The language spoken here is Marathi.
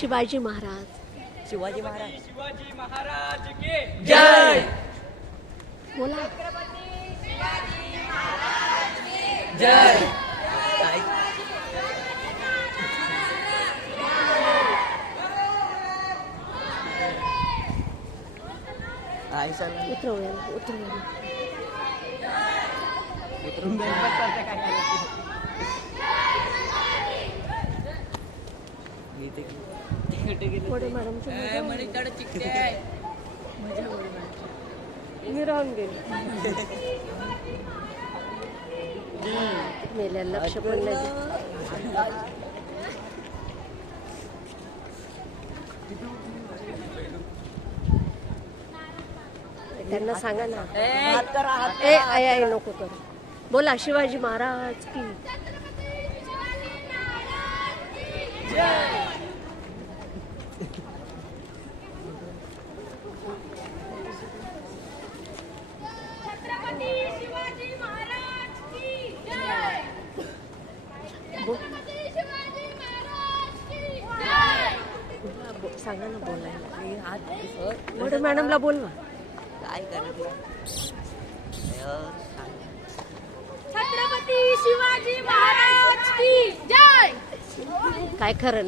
शिवाजी महाराज. शिवाजी महाराज. शिवाजी महाराज के जय. बोला. जय. आई चला उतरवूया उतरवूया. उतरून गणपत करते काय वडे मॅडमची मी राहून गेली. मेल्या लक्ष पण नाही देत. त्यांना सांगा ना. हात करा हात. ए आय आय नको कर. बोला शिवाजी महाराज की. छत्रपती शिवाजी महाराज की जय. छत्रपती शिवाजी महाराज की जय. सांगा ना बोलायला. हात वडे मॅडमला बोलवा. काय करत छत्रपती शिवाजी महाराज की जय. काय खरं नाही.